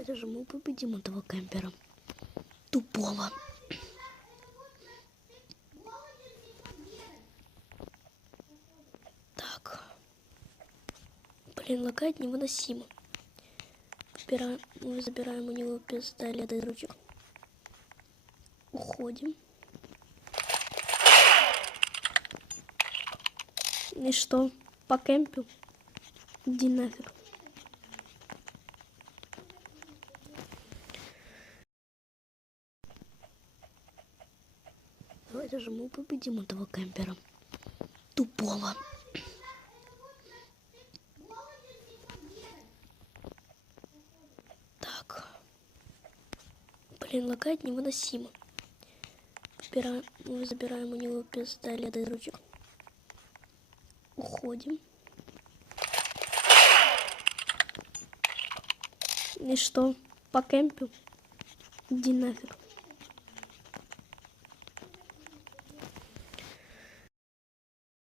Давайте же мы победим этого кемпера. Тупого. Так. Блин, лагать невыносимо. Мы забираем у него пистолет и ручек. Уходим. И что? По кемпу? Иди нафиг. Давайте же мы победим этого кемпера. Тупого. Так. Блин, лагать невыносимо. Мы забираем у него пистолет и ручек. Уходим. И что? По кемпу? Иди нафиг.